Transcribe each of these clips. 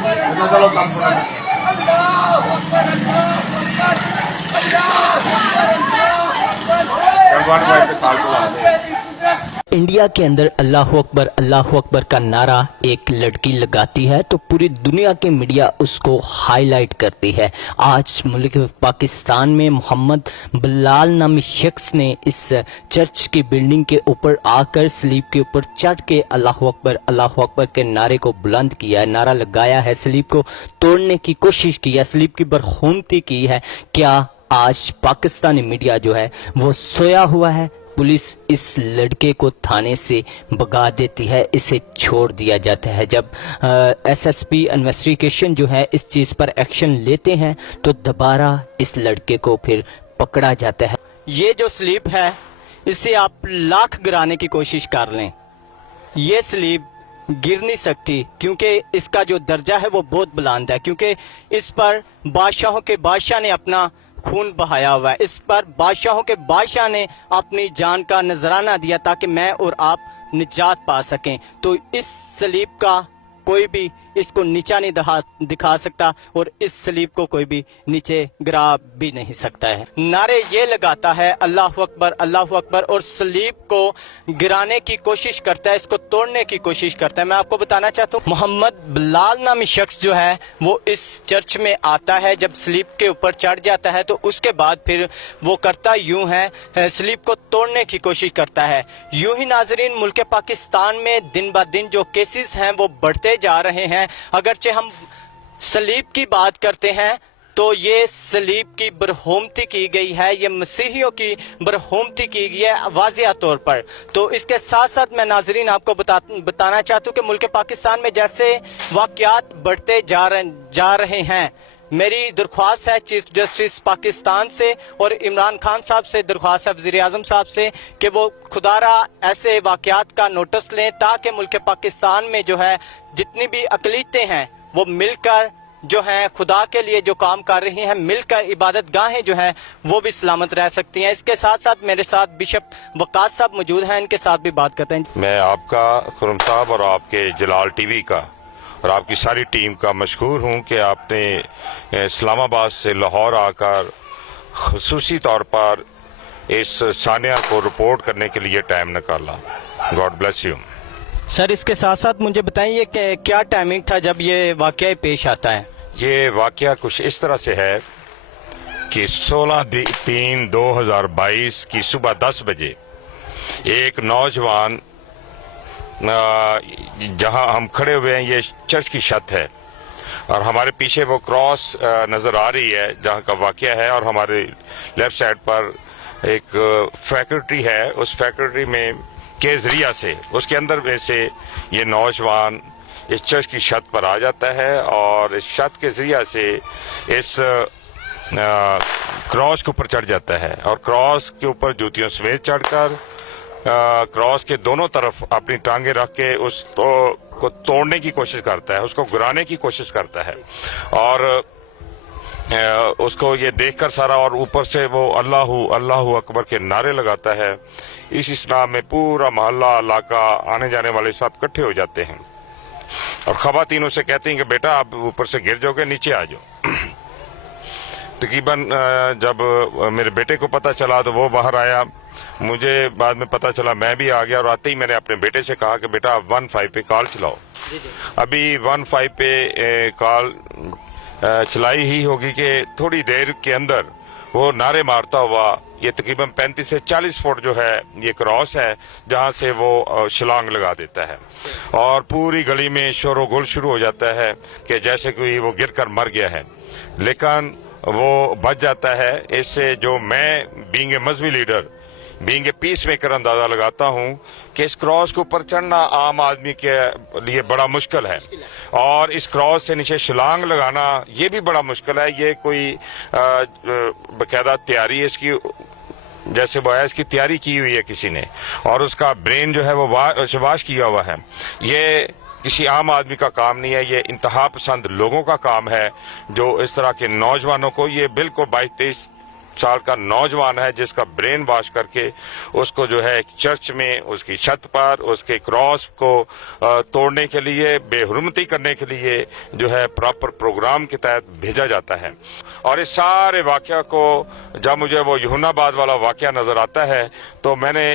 चलो काम थोड़ा इंडिया के अंदर अल्लाह अकबर का नारा एक लड़की लगाती है तो पूरी दुनिया के मीडिया उसको हाईलाइट करती है। आज मुल्क पाकिस्तान में मोहम्मद बिलाल नामी शख्स ने इस चर्च की बिल्डिंग के ऊपर आकर स्लीब के ऊपर चढ़ के अल्लाह अकबर के नारे को बुलंद किया है, नारा लगाया है, स्लीब को तोड़ने की कोशिश की है, स्लीब की बरखूमती की है। क्या आज पाकिस्तानी मीडिया जो है वो सोया हुआ है? पुलिस इस लड़के को थाने से भगा देती है, इसे छोड़ दिया जाता है। जब एसएसपी इन्वेस्टिगेशन जो है इस चीज़ पर एक्शन लेते हैं तो दोबारा इस लड़के को फिर पकड़ा जाता है। ये जो स्लीप है इसे आप लाख गिराने की कोशिश कर लें, ये स्लीप गिर नहीं सकती क्योंकि इसका जो दर्जा है वो बहुत बुलंद है, क्योंकि इस पर बादशाहों के बादशाह ने अपना खून बहाया हुआ है, इस पर बादशाहों के बादशाह ने अपनी जान का नजराना दिया ताकि मैं और आप निजात पा सकें। तो इस सलीब का कोई भी इसको नीचा नहीं दिखा सकता और इस सलीब को कोई भी नीचे गिरा भी नहीं सकता है। नारे ये लगाता है अल्लाह अकबर और सलीब को गिराने की कोशिश करता है, इसको तोड़ने की कोशिश करता है। मैं आपको बताना चाहता हूँ मोहम्मद बिलाल नामी शख्स जो है वो इस चर्च में आता है, जब सलीब के ऊपर चढ़ जाता है तो उसके बाद फिर वो करता यूं है, सलीब को तोड़ने की कोशिश करता है। यूं ही नाजरीन मुल्क पाकिस्तान में दिन ब दिन जो केसेस हैं वो बढ़ते जा रहे हैं। अगरचे हम सलीब की बात करते हैं तो ये सलीब की बरहूमती की गई है, ये मसीहियों की बरहूमती की गई है वाज़िया तौर पर। तो इसके साथ साथ मैं नाजरीन आपको बताना चाहता हूँ कि मुल्क पाकिस्तान में जैसे वाक़यात बढ़ते जा रहे हैं, मेरी दरख्वास्त है चीफ जस्टिस पाकिस्तान से और इमरान खान साहब से दरख्वास्त है वज़ीर आज़म साहब से कि वो खुदारा ऐसे वाक़यात का नोटिस लें ताकि मुल्क पाकिस्तान में जो है जितनी भी अक़लीतें हैं वो मिलकर जो हैं खुदा के लिए जो काम कर रही हैं, मिलकर इबादत गाहें जो हैं वो भी सलामत रह सकती हैं। इसके साथ साथ मेरे साथ बिशप वकास साहब मौजूद हैं, इनके साथ भी बात करते हैं। मैं आपका खुरम साहब और आपके जलाल टीवी का और आपकी सारी टीम का मशकूर हूँ कि आपने इस्लामाबाद से लाहौर आकर खुसूसी तौर पर इस सानिया को रिपोर्ट करने के लिए टाइम निकाला। God bless you. सर इसके साथ साथ मुझे बताइए कि क्या टाइमिंग था जब ये वाक़या पेश आता है? ये वाक़या कुछ इस तरह से है कि 16/3/2022 की सुबह 10 बजे एक नौजवान, जहां हम खड़े हुए हैं ये चर्च की छत है और हमारे पीछे वो क्रॉस नज़र आ रही है जहां का वाक़या है, और हमारे लेफ्ट साइड पर एक फैक्ट्री है, उस फैक्ट्री में के ज़रिया से उसके अंदर में से ये नौजवान इस चर्च की छत पर आ जाता है और इस छत के ज़रिया से इस क्रॉस के ऊपर चढ़ जाता है और क्रॉस के ऊपर जूतियों समेत चढ़कर क्रॉस के दोनों तरफ अपनी टांगे रख के को तोड़ने की कोशिश करता है, उसको गिराने की कोशिश करता है और उसको ये देखकर सारा, और ऊपर से वो अल्लाह अकबर के नारे लगाता है। इस इस्लाम में पूरा मोहल्ला इलाका आने जाने वाले सब इकट्ठे हो जाते हैं और ख़वातीन उसे कहती हैं कि बेटा आप ऊपर से गिर जाओगे, नीचे आ जाओ। तकरीबन जब मेरे बेटे को पता चला तो वो बाहर आया, मुझे बाद में पता चला, मैं भी आ गया और आते ही मैंने अपने बेटे से कहा कि बेटा आप 15 पे कॉल चलाओ। अभी 15 पे कॉल चलाई ही होगी कि थोड़ी देर के अंदर वो नारे मारता हुआ ये तकरीबन 35 से 40 फुट जो है ये क्रॉस है जहां से वो छलांग लगा देता है और पूरी गली में शोर गुल शुरू हो जाता है कि जैसे कोई वो गिरकर मर गया है, लेकिन वो बच जाता है। इससे जो मैं बीइंग ए मजहबी leader, being a peace maker अंदाजा लगाता हूँ कि इस क्रॉस के ऊपर चढ़ना आम आदमी के लिए बड़ा मुश्किल है और इस क्रॉस से नीचे छलांग लगाना ये भी बड़ा मुश्किल है। ये कोई बाकायदा तैयारी इसकी, जैसे वो है इसकी तैयारी की हुई है किसी ने और उसका ब्रेन जो है वो वाश किया हुआ है। ये किसी आम आदमी का काम नहीं है, ये इंतहा पसंद लोगों का काम है जो इस तरह के नौजवानों को, ये बिल्कुल 22-23 साल का नौजवान है जिसका ब्रेन वॉश करके उसको जो है एक चर्च में उसकी छत पर उसके क्रॉस को तोड़ने के लिए, बेहुरमती करने के लिए जो है प्रॉपर प्रोग्राम के तहत भेजा जाता है। और इस सारे वाकया को जब मुझे वो यूहन्नाबाद वाला वाकया नजर आता है तो मैंने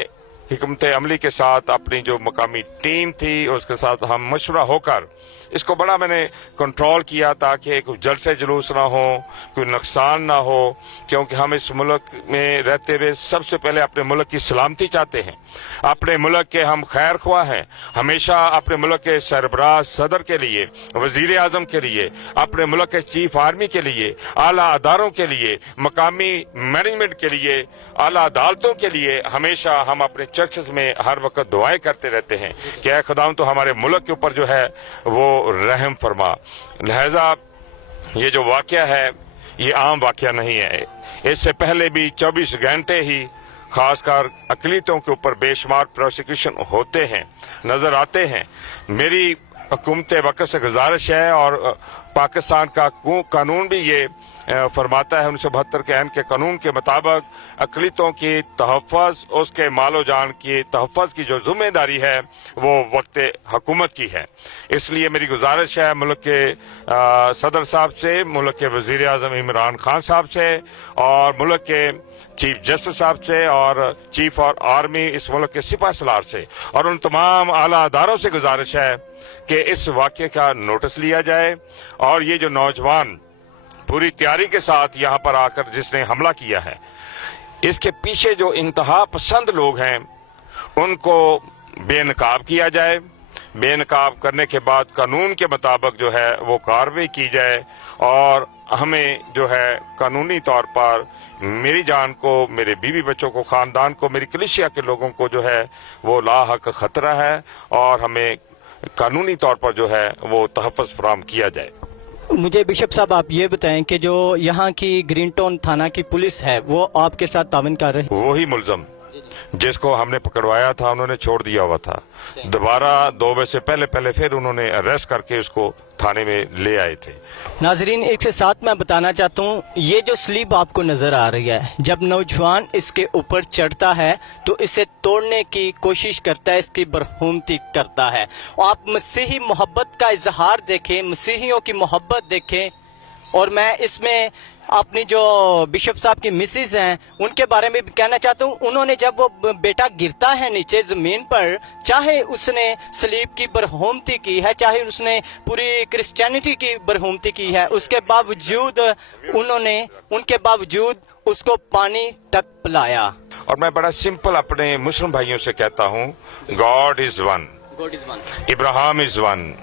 हिकमत अमली के साथ अपनी जो मकामी टीम थी उसके साथ हम मशवरा होकर इसको बड़ा मैंने कंट्रोल किया ताकि कोई जलसे जुलूस ना हो, कोई नुकसान ना हो, क्योंकि हम इस मुल्क में रहते हुए सबसे पहले अपने मुल्क की सलामती चाहते हैं, अपने मुल्क के हम खैर ख्वाह हैं। हमेशा अपने मुल्क के सरबराह सदर के लिए, वजीर आजम के लिए, अपने मुल्क के चीफ आर्मी के लिए, आला अदारों के लिए, मकामी मैनेजमेंट के लिए, आला अदालतों के लिए हमेशा हम अपने चर्चेस में हर वक्त दुआएं करते रहते हैं कि ऐ खुदाम तो हमारे मुल्क के ऊपर जो है वो रहम फरमा। लिहाजा ये जो वाकया है ये आम वाकया नहीं है। इससे पहले भी 24 घंटे ही खासकर अकलीतों के ऊपर बेशुमार प्रोसिक्यूशन होते हैं, नजर आते हैं। मेरी हुकूमत वक्त से गुजारिश है और पाकिस्तान का कानून भी ये फरमाता है 1972 के ऐन के कानून के मुताबिक अकलीतों की तहफ़्फ़ुज़, उसके मालो जान की तहफ़्फ़ुज़ की जो जिम्मेदारी है वो वक्त हुकूमत की है। इसलिए मेरी गुजारिश है मुल्क के सदर साहब से, मुल्क के वज़ीर आज़म इमरान खान साहब से और मुल्क के चीफ जस्टिस साहब से और चीफ और आर्मी इस मुल्क के सिपह सलार से और उन तमाम आला अदारों से गुजारिश है कि इस वाक़े का नोटिस लिया जाए और ये जो नौजवान पूरी तैयारी के साथ यहाँ पर आकर जिसने हमला किया है, इसके पीछे जो इंतहा पसंद लोग हैं उनको बेनकाब किया जाए। बेनकाब करने के बाद कानून के मुताबिक जो है वो कार्रवाई की जाए और हमें जो है कानूनी तौर पर मेरी जान को, मेरे बीवी बच्चों को, ख़ानदान को, मेरी कलीसिया के लोगों को जो है वो लाहक ख़तरा है और हमें कानूनी तौर पर जो है वो तहफ़्फ़ुज़ फराहम किया जाए। मुझे बिशप साहब आप ये बताएं कि जो यहाँ की ग्रीन टाउन थाना की पुलिस है वो आपके साथ तावन कर रही है? वही मुलजम जिसको हमने पकड़वाया था उन्होंने छोड़ दिया हुआ था, दोबारा 2 बजे से पहले फिर उन्होंने अरेस्ट करके उसको थाने में ले आए थे। नाजरीन, एक से साथ मैं बताना चाहता हूँ, ये जो स्लीब आपको नजर आ रही है, जब नौजवान इसके ऊपर चढ़ता है तो इसे तोड़ने की कोशिश करता है, इसकी बरहूमती करता है। आप मसीही मोहब्बत का इजहार देखें, मसीहियों की मोहब्बत देखें। और मैं इसमें अपनी जो बिशप साहब की मिसेज हैं उनके बारे में भी कहना चाहता हूँ। उन्होंने जब वो बेटा गिरता है नीचे जमीन पर, चाहे उसने सलीब की बरहूमती की है, चाहे उसने पूरी क्रिश्चियनिटी की बरहूमती की है, उसके बावजूद उनके बावजूद उसको पानी तक पिलाया। और मैं बड़ा सिंपल अपने मुस्लिम भाइयों से कहता हूँ, God is one, Ibrahim is one,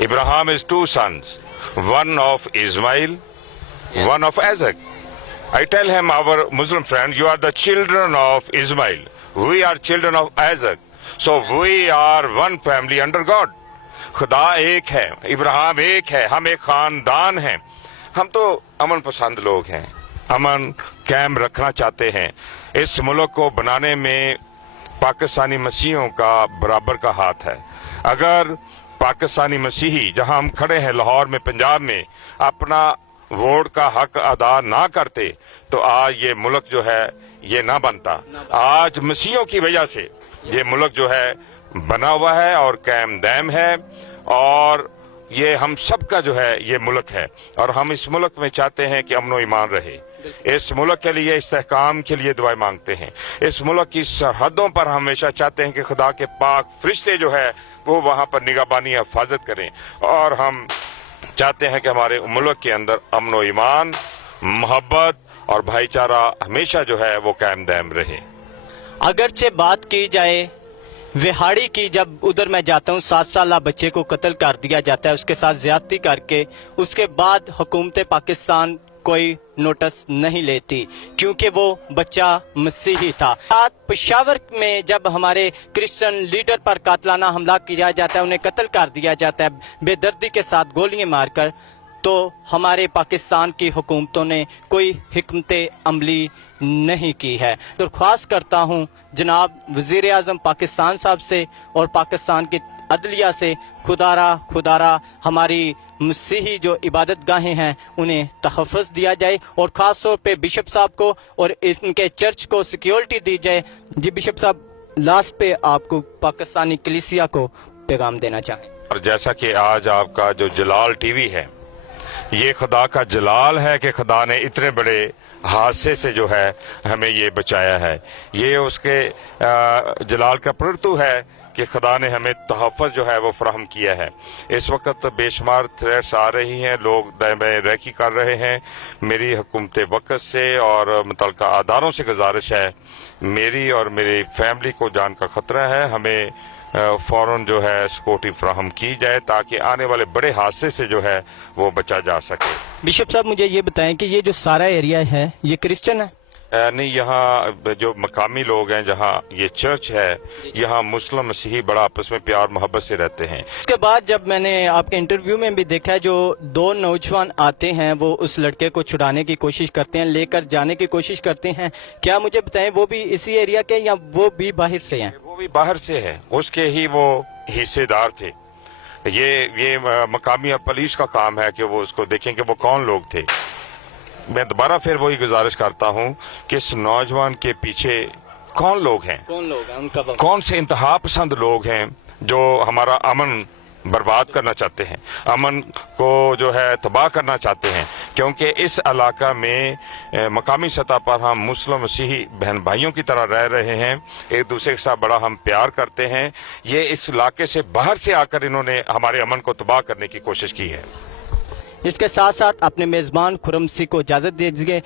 Ibrahim is 2 sons, one of Ismail, one of Isaac. I tell him, our Muslim friend, you are the children of Ismail, we are children of Isaac, so we are one family under God. खुदा एक है, इब्राहिम एक है, हम एक खानदान हैं। हम तो अमन पसंद लोग हैं, अमन कायम रखना चाहते हैं। इस मुल्क को बनाने में पाकिस्तानी मसीहियों का बराबर का हाथ है। अगर पाकिस्तानी मसीही जहां हम खड़े हैं लाहौर में, पंजाब में, अपना वोट का हक अदा ना करते तो आज ये मुल्क जो है ये ना बनता। आज मसीहियों की वजह से ये मुल्क जो है बना हुआ है और कायम दायम है और ये हम सब का जो है ये मुल्क है और हम इस मुल्क में चाहते हैं कि अमन व ईमान रहे। इस मुल्क के लिए, इस्तेहकाम के लिए दुआएं मांगते हैं। इस मुल्क की सरहदों पर हमेशा चाहते हैं कि खुदा के पाक फरिश्ते जो है वो वहाँ पर निगहबानी हिफाजत करें और हम चाहते हैं कि हमारे मुल्क के अंदर अमन व ईमान, मोहब्बत और भाईचारा हमेशा जो है वो कायम दायम रहे। अगरचे बात की जाए विहाड़ी की, जब उधर मैं जाता हूँ 7 साल बच्चे को कत्ल कर दिया जाता है उसके साथ ज्यादती करके, उसके बाद हुकूमत पाकिस्तान कोई नोटिस नहीं लेती क्योंकि वो बच्चा मसीही था। पेशावर में जब हमारे क्रिश्चियन लीडर पर कातलाना हमला किया जाता है, उन्हें कत्ल कर दिया जाता है बेदर्दी के साथ गोलियां मारकर, तो हमारे पाकिस्तान की हुकूमतों ने कोई हिकमत अमली नहीं की है। दरख्वास्त करता हूँ जनाब वजीर आज़म पाकिस्तान साहब से और पाकिस्तान की عدلیہ سے خدارا ہماری مسیحی جو عبادت گاہیں ہیں انہیں تحفظ دیا جائے، اور خاص طور پہ بشپ صاحب کو اور ان کے چرچ کو سیکیورٹی دی جائے۔ جی بشپ صاحب، لاسٹ پہ آپ کو پاکستانی کلیسیا کو پیغام دینا چاہیں۔ اور جیسا کہ آج آپ کا جو جلال ٹی وی ہے، یہ خدا کا جلال ہے کہ خدا نے اتنے بڑے حادثے سے جو ہے ہمیں یہ بچایا ہے۔ یہ اس کے جلال کا پرتو ہے کہ خدا نے ہمیں تحفظ جو ہے وہ فراہم کیا ہے۔ اس وقت بے شمار تھریٹس آ رہی ہیں، لوگ دائیں بائیں ریکی کر رہے ہیں۔ میری حکومت وقت سے اور متعلقہ اداروں سے گزارش ہے، میری اور میری فیملی کو جان کا خطرہ ہے، ہمیں فوراً جو ہے سیکورٹی فراہم کی جائے تاکہ آنے والے بڑے حادثے سے جو ہے وہ بچا جا سکے۔ بشپ صاحب مجھے یہ بتائیں کہ یہ جو سارا ایریا ہے یہ کرسچن ہے؟ نہیں، یہاں جو مقامی لوگ ہیں، جہاں یہ چرچ ہے، یہاں مسلم مسیحی بڑا آپس میں پیار محبت سے رہتے ہیں۔ اس کے بعد جب میں نے آپ کے انٹرویو میں بھی دیکھا ہے، جو دو نوجوان آتے ہیں وہ اس لڑکے کو چھڑانے کی کوشش کرتے ہیں، لے کر جانے کی کوشش کرتے ہیں، کیا مجھے بتائیں وہ بھی اسی ایریا کے یا وہ بھی باہر سے ہیں؟ وہ بھی باہر سے ہے، اس کے ہی وہ حصے دار تھے۔ یہ مقامی پولیس کا کام ہے کہ وہ اس کو دیکھیں کہ وہ کون لوگ تھے۔ میں دوبارہ پھر وہی گزارش کرتا ہوں کہ اس نوجوان کے پیچھے کون لوگ ہیں، ان کا کون سے انتہا پسند لوگ ہیں جو ہمارا امن برباد کرنا چاہتے ہیں، امن کو جو ہے تباہ کرنا چاہتے ہیں، کیونکہ اس علاقہ میں مقامی سطح پر ہم مسلم مسیحی بہن بھائیوں کی طرح رہ رہے ہیں، ایک دوسرے کے ساتھ بڑا ہم پیار کرتے ہیں۔ یہ اس علاقے سے باہر سے آ کر انہوں نے ہمارے امن کو تباہ کرنے کی کوشش کی ہے۔ اس کے ساتھ ساتھ اپنے میزبان خرم سی کو اجازت دیجیے۔